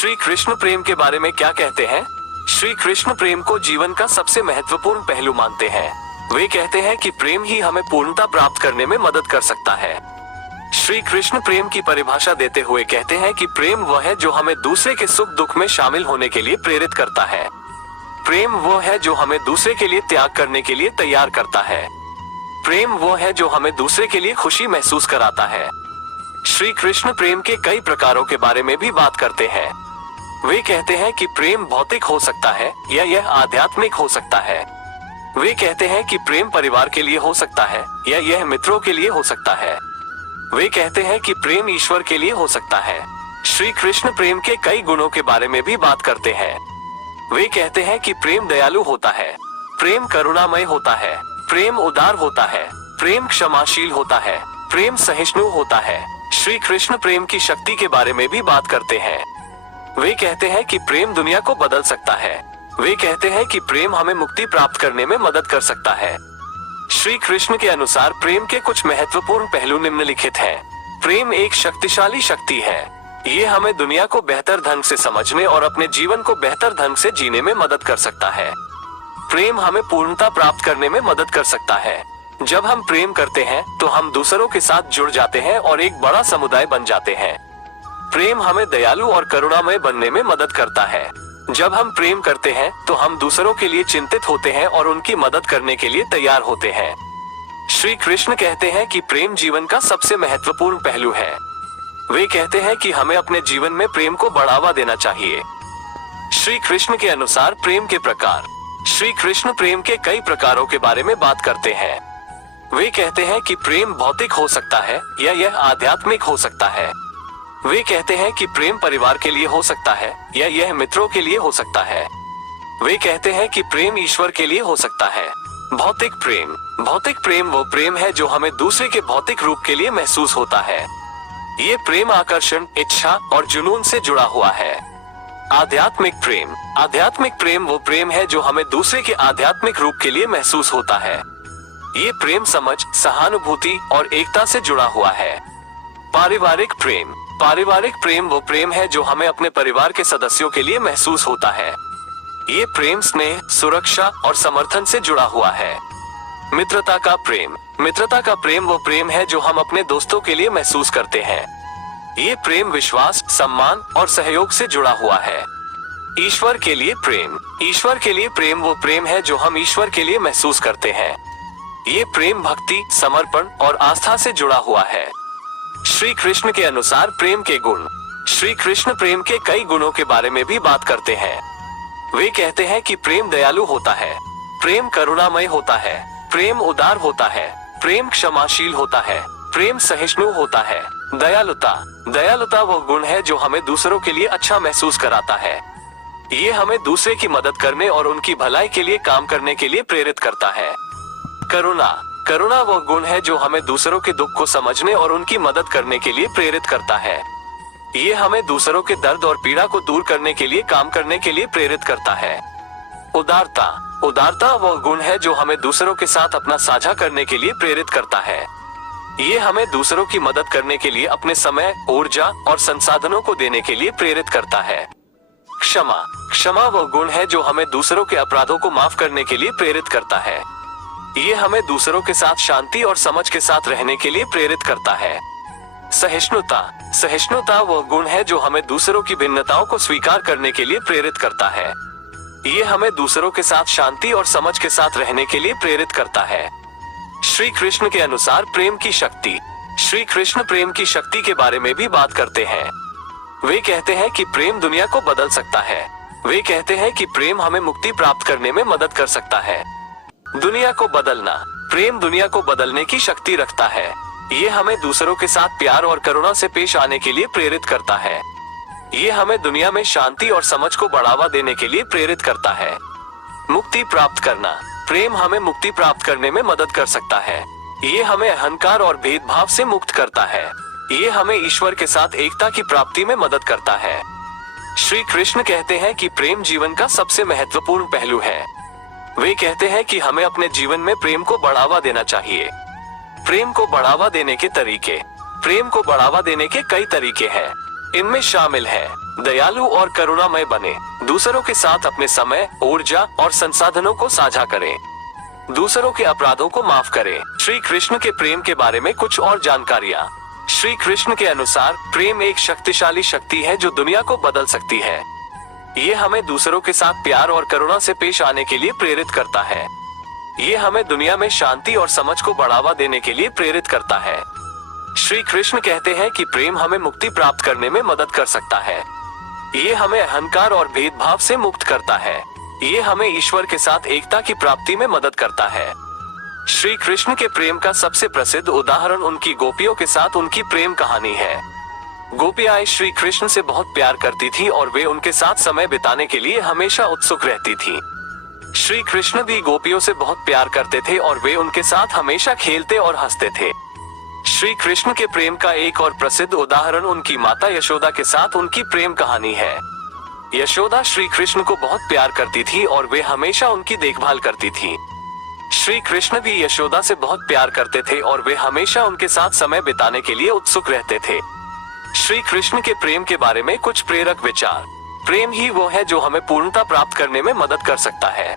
श्री कृष्ण प्रेम के बारे में क्या कहते हैं? श्री कृष्ण प्रेम को जीवन का सबसे महत्वपूर्ण पहलू मानते हैं। वे कहते हैं कि प्रेम ही हमें पूर्णता प्राप्त करने में मदद कर सकता है। श्री कृष्ण प्रेम की परिभाषा देते हुए कहते हैं कि प्रेम वह है जो हमें दूसरे के सुख दुख में शामिल होने के लिए प्रेरित करता है। प्रेम वो है जो हमें दूसरे के लिए त्याग करने के लिए तैयार करता है। प्रेम वो है जो हमें दूसरे के लिए खुशी महसूस कराता है। श्री कृष्ण प्रेम के कई प्रकारों के बारे में भी बात करते हैं। वे कहते हैं कि प्रेम भौतिक हो सकता है या यह आध्यात्मिक हो सकता है। वे कहते हैं कि प्रेम परिवार के लिए हो सकता है या यह मित्रों के लिए हो सकता है। वे कहते हैं कि प्रेम ईश्वर के लिए हो सकता है। श्री कृष्ण प्रेम के कई गुणों के बारे में भी बात करते हैं। वे कहते हैं कि प्रेम दयालु होता है, प्रेम करुणामय होता है, प्रेम उदार होता है, प्रेम क्षमाशील होता है, प्रेम सहिष्णु होता है। श्री कृष्ण प्रेम की शक्ति के बारे में भी बात करते हैं। वे कहते हैं कि प्रेम दुनिया को बदल सकता है। वे कहते हैं कि प्रेम हमें मुक्ति प्राप्त करने में मदद कर सकता है। श्री कृष्ण के अनुसार प्रेम के कुछ महत्वपूर्ण पहलू निम्नलिखित हैं। प्रेम एक शक्तिशाली शक्ति है। ये हमें दुनिया को बेहतर ढंग से समझने और अपने जीवन को बेहतर ढंग से जीने में मदद कर सकता है। प्रेम हमें पूर्णता प्राप्त करने में मदद कर सकता है। जब हम प्रेम करते हैं तो हम दूसरों के साथ जुड़ जाते हैं और एक बड़ा समुदाय बन जाते हैं। प्रेम हमें दयालु और करुणामय बनने में मदद करता है। जब हम प्रेम करते हैं तो हम दूसरों के लिए चिंतित होते हैं और उनकी मदद करने के लिए तैयार होते हैं। श्री कृष्ण कहते हैं कि प्रेम जीवन का सबसे महत्वपूर्ण पहलू है। वे कहते हैं कि हमें अपने जीवन में प्रेम को बढ़ावा देना चाहिए। श्री कृष्ण के अनुसार प्रेम के प्रकार। श्री कृष्ण प्रेम के कई प्रकारों के बारे में बात करते हैं। वे कहते हैं कि प्रेम भौतिक हो सकता है या यह आध्यात्मिक हो सकता है। वे कहते हैं कि प्रेम परिवार के लिए हो सकता है या यह मित्रों के लिए हो सकता है। वे कहते हैं कि प्रेम ईश्वर के लिए हो सकता है। भौतिक प्रेम। भौतिक प्रेम वो प्रेम है जो हमें दूसरे के भौतिक रूप के लिए महसूस होता है। ये प्रेम आकर्षण, इच्छा और जुनून से जुड़ा हुआ है। आध्यात्मिक प्रेम। आध्यात्मिक प्रेम वो प्रेम है जो हमें दूसरे के आध्यात्मिक रूप के लिए महसूस होता है। ये प्रेम समझ, सहानुभूति और एकता से जुड़ा हुआ है। पारिवारिक प्रेम। पारिवारिक प्रेम वो प्रेम है जो हमें अपने परिवार के सदस्यों के लिए महसूस होता है। ये प्रेम स्नेह, सुरक्षा और समर्थन से जुड़ा हुआ है। मित्रता का प्रेम। मित्रता का प्रेम वो प्रेम है जो हम अपने दोस्तों के लिए महसूस करते हैं। ये प्रेम विश्वास, सम्मान और सहयोग से जुड़ा हुआ है। ईश्वर के लिए प्रेम। ईश्वर के लिए प्रेम वो प्रेम है जो हम ईश्वर के लिए महसूस करते हैं। ये प्रेम भक्ति, समर्पण और आस्था से जुड़ा हुआ है। श्री कृष्ण के अनुसार प्रेम के गुण। श्री कृष्ण प्रेम के कई गुणों के बारे में भी बात करते हैं। वे कहते हैं कि प्रेम दयालु होता है, प्रेम करुणामय होता है, प्रेम उदार होता है, प्रेम क्षमाशील होता है, प्रेम सहिष्णु होता है। दयालुता। दयालुता वो गुण है जो हमें दूसरों के लिए अच्छा महसूस कराता है। ये हमें दूसरे की मदद करने और उनकी भलाई के लिए काम करने के लिए प्रेरित करता है। करुणा। करुणा वो गुण है जो हमें दूसरों के दुख को समझने और उनकी मदद करने के लिए प्रेरित करता है। ये हमें दूसरों के दर्द और पीड़ा को दूर करने के लिए काम करने के लिए प्रेरित करता है। उदारता। उदारता वो गुण है जो हमें दूसरों के साथ अपना साझा करने के लिए प्रेरित करता है। ये हमें दूसरों की मदद करने के लिए अपने समय, ऊर्जा और संसाधनों को देने के लिए प्रेरित करता है। क्षमा। क्षमा वो गुण है जो हमें दूसरों के अपराधों को माफ करने के लिए प्रेरित करता है। ये हमें दूसरों के साथ शांति और समझ के साथ रहने के लिए प्रेरित करता है। सहिष्णुता। सहिष्णुता वो गुण है जो हमें दूसरों की भिन्नताओं को स्वीकार करने के लिए प्रेरित करता है। ये हमें दूसरों के साथ शांति और समझ के साथ रहने के लिए प्रेरित करता है। श्री कृष्ण के अनुसार प्रेम की शक्ति। श्री कृष्ण प्रेम की शक्ति के बारे में भी बात करते हैं। वे कहते हैं कि प्रेम दुनिया को बदल सकता है। वे कहते हैं कि प्रेम हमें मुक्ति प्राप्त करने में मदद कर सकता है। दुनिया को बदलना। प्रेम दुनिया को बदलने की शक्ति रखता है। ये हमें दूसरों के साथ प्यार और करुणा से पेश आने के लिए प्रेरित करता है। ये हमें दुनिया में शांति और समझ को बढ़ावा देने के लिए प्रेरित करता है। मुक्ति प्राप्त करना। प्रेम हमें मुक्ति प्राप्त करने में मदद कर सकता है। ये हमें अहंकार और भेदभाव से मुक्त करता है। ये हमें ईश्वर के साथ एकता की प्राप्ति में मदद करता है। श्री कृष्ण कहते हैं कि प्रेम जीवन का सबसे महत्वपूर्ण पहलू है। वे कहते हैं कि हमें अपने जीवन में प्रेम को बढ़ावा देना चाहिए। प्रेम को बढ़ावा देने के तरीके। प्रेम को बढ़ावा देने के कई तरीके हैं। इनमें शामिल है दयालु और करुणामय बने, दूसरों के साथ अपने समय, ऊर्जा और संसाधनों को साझा करें, दूसरों के अपराधों को माफ करें। श्री कृष्ण के प्रेम के बारे में कुछ और जानकारियाँ। श्री कृष्ण के अनुसार प्रेम एक शक्तिशाली शक्ति है जो दुनिया को बदल सकती है। ये हमें दूसरों के साथ प्यार और करुणा से पेश आने के लिए प्रेरित करता है। ये हमें दुनिया में शांति और समझ को बढ़ावा देने के लिए प्रेरित करता है। श्री कृष्ण कहते हैं कि प्रेम हमें मुक्ति प्राप्त करने में मदद कर सकता है। ये हमें अहंकार और भेदभाव से मुक्त करता है। ये हमें ईश्वर के साथ एकता की प्राप्ति में मदद करता है। श्री कृष्ण के प्रेम का सबसे प्रसिद्ध उदाहरण उनकी गोपियों के साथ उनकी प्रेम कहानी है। गोपियाएं श्री कृष्ण से बहुत प्यार करती थी और वे उनके साथ समय बिताने के लिए हमेशा उत्सुक रहती थी। श्री कृष्ण भी गोपियों से बहुत प्यार करते थे और वे उनके साथ हमेशा खेलते और हंसते थे। श्री कृष्ण के प्रेम का एक और प्रसिद्ध उदाहरण उनकी माता यशोदा के साथ उनकी प्रेम कहानी है। यशोदा श्री कृष्ण को बहुत प्यार करती थी और वे हमेशा उनकी देखभाल करती थी। श्री कृष्ण भी यशोदा से बहुत प्यार करते थे और वे हमेशा उनके साथ समय बिताने के लिए उत्सुक रहते थे। श्री कृष्ण के प्रेम के बारे में कुछ प्रेरक विचार। प्रेम ही वो है जो हमें पूर्णता प्राप्त करने में मदद कर सकता है।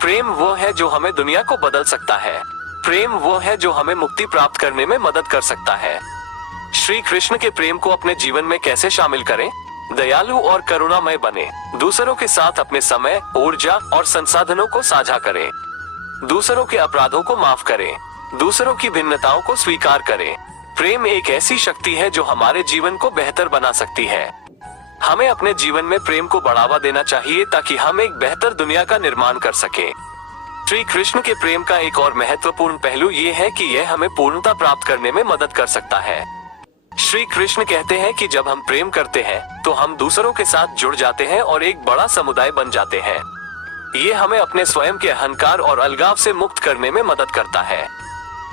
प्रेम वो है जो हमें दुनिया को बदल सकता है। प्रेम वो है जो हमें मुक्ति प्राप्त करने में मदद कर सकता है। श्री कृष्ण के प्रेम को अपने जीवन में कैसे शामिल करें? दयालु और करुणामय बने, दूसरों के साथ अपने समय, ऊर्जा और संसाधनों को साझा करें, दूसरों के अपराधों को माफ करें, दूसरों की भिन्नताओं को स्वीकार करें। प्रेम एक ऐसी शक्ति है जो हमारे जीवन को बेहतर बना सकती है। हमें अपने जीवन में प्रेम को बढ़ावा देना चाहिए ताकि हम एक बेहतर दुनिया का निर्माण कर सकें। श्री कृष्ण के प्रेम का एक और महत्वपूर्ण पहलू ये है कि यह हमें पूर्णता प्राप्त करने में मदद कर सकता है। श्री कृष्ण कहते हैं कि जब हम प्रेम करते हैं तो हम दूसरों के साथ जुड़ जाते हैं और एक बड़ा समुदाय बन जाते हैं। ये हमें अपने स्वयं के अहंकार और अलगाव से मुक्त करने में मदद करता है।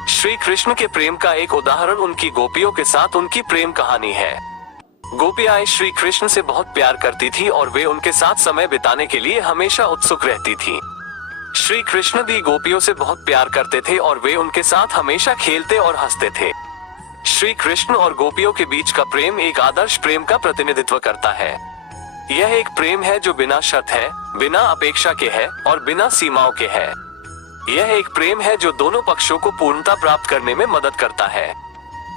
श्री कृष्ण के प्रेम का एक उदाहरण उनकी गोपियों के साथ उनकी प्रेम कहानी है। गोपियाएं श्री कृष्ण से बहुत प्यार करती थी और वे उनके साथ समय बिताने के लिए हमेशा उत्सुक रहती थी। श्री कृष्ण भी गोपियों से बहुत प्यार करते थे और वे उनके साथ हमेशा खेलते और हंसते थे। श्री कृष्ण और गोपियों के बीच का प्रेम एक आदर्श प्रेम का प्रतिनिधित्व करता है। यह एक प्रेम है जो बिना शर्त है, बिना अपेक्षा के है और बिना सीमाओं के है। यह एक प्रेम है जो दोनों पक्षों को पूर्णता प्राप्त करने में मदद करता है।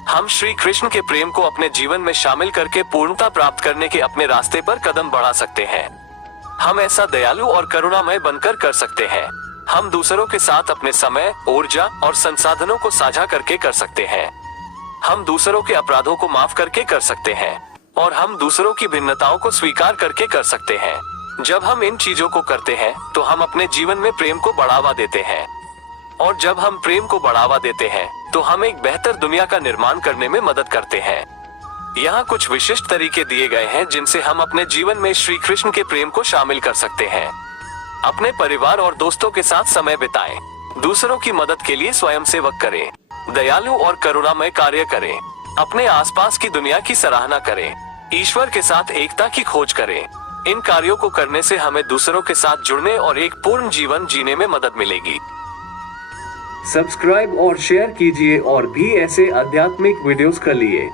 हम श्री कृष्ण के प्रेम को अपने जीवन में शामिल करके पूर्णता प्राप्त करने के अपने रास्ते पर कदम बढ़ा सकते हैं। हम ऐसा दयालु और करुणामय बनकर कर सकते हैं। हम दूसरों के साथ अपने समय, ऊर्जा और संसाधनों को साझा करके कर सकते हैं। हम दूसरों के अपराधों को माफ करके कर सकते हैं और हम दूसरों की भिन्नताओं को स्वीकार करके कर सकते हैं। जब हम इन चीजों को करते हैं तो हम अपने जीवन में प्रेम को बढ़ावा देते हैं और जब हम प्रेम को बढ़ावा देते हैं तो हम एक बेहतर दुनिया का निर्माण करने में मदद करते हैं। यहाँ कुछ विशिष्ट तरीके दिए गए हैं जिनसे हम अपने जीवन में श्री कृष्ण के प्रेम को शामिल कर सकते हैं। अपने परिवार और दोस्तों के साथ समय बिताएं, दूसरों की मदद के लिए स्वयं सेवक करें, दयालु और करुणामय कार्य करें, अपने आसपास की दुनिया की सराहना करें, ईश्वर के साथ एकता की खोज करें। इन कार्यों को करने से हमें दूसरों के साथ जुड़ने और एक पूर्ण जीवन जीने में मदद मिलेगी। सब्सक्राइब और शेयर कीजिए और भी ऐसे आध्यात्मिक वीडियोस के लिए।